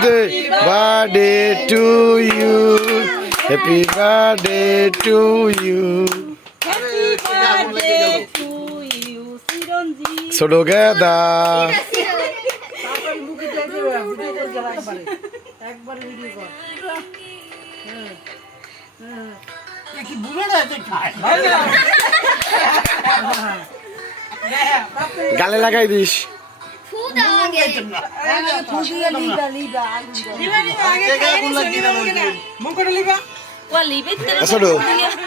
birthday, birthday to you. Happy birthday to you. Happy birthday to you, Sironji. So together. গালে লাগাই this.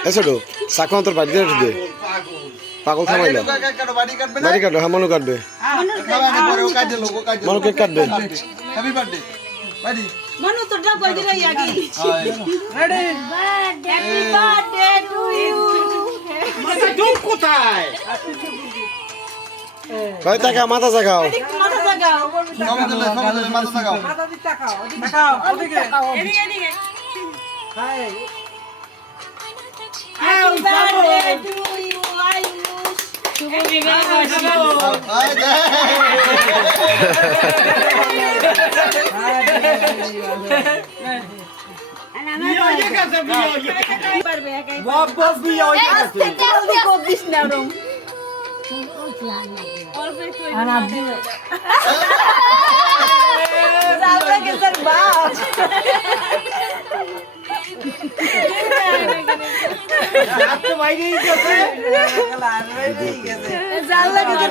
এসো সাকন তোর বাড়িতে ঢুকে পাগল থামাইলে বাড়ি কাটবে হ্যাঁ মনু কাটবে মনু কেক কাটবে মনু তোর ডাব কই দিলাই আগে ready happy birthday to you মাথা ডুব কোথায় ভাই তাকাও মাথা জাগাও মাথা জাগাও মাথা লাগাও মাথা দিতে তাকাও তাকাও ওদিকে এদিকে এদিকে hi happy birthday to you Ayush শুভ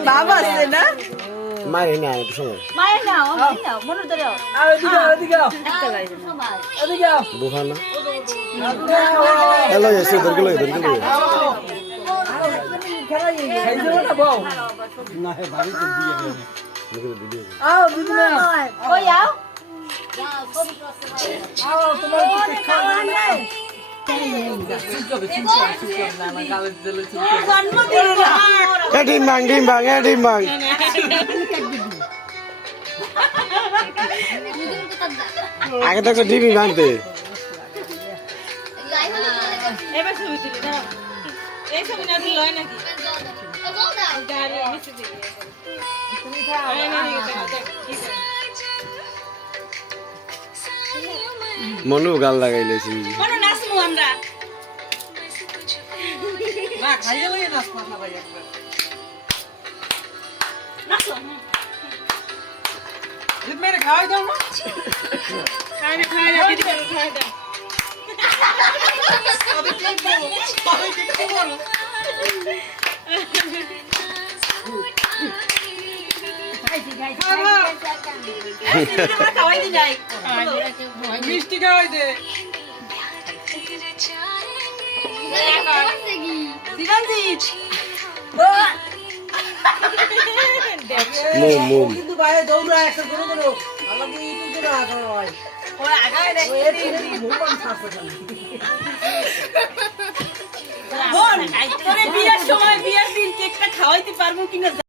বাবা আছে না মারে না একটু সময় মায়ের নাও নাও মনে ধরো বুঝা না হ্যালো এসে দরকার ডিম ভাঙ আগে তো একটা ডিমই ভাঙতে এবার ছবি তুলি না এই ছবি না দিলে হয় নাকি গাড়ি মিশে দিই তুমি খাও মনু গাল লাগাইলেছি কোন নাচমু আমরা না খাইলে লই নাচ না ভাই একবার নাচো জিত মেরে খাওয়াই দাও না খাই দিদি খাই দাও মিষ্টি খাওয়াই দে কিন্তু বাইরে দৌড়া একটা করে করো আমাকে ইউটিউবে রাখা হয় ওই আগায় দেখি ভগবান শাস্ত্র বোন তোরে বিয়ের সময় বিয়ের দিন কেকটা খাওয়াইতে পারবো কিনা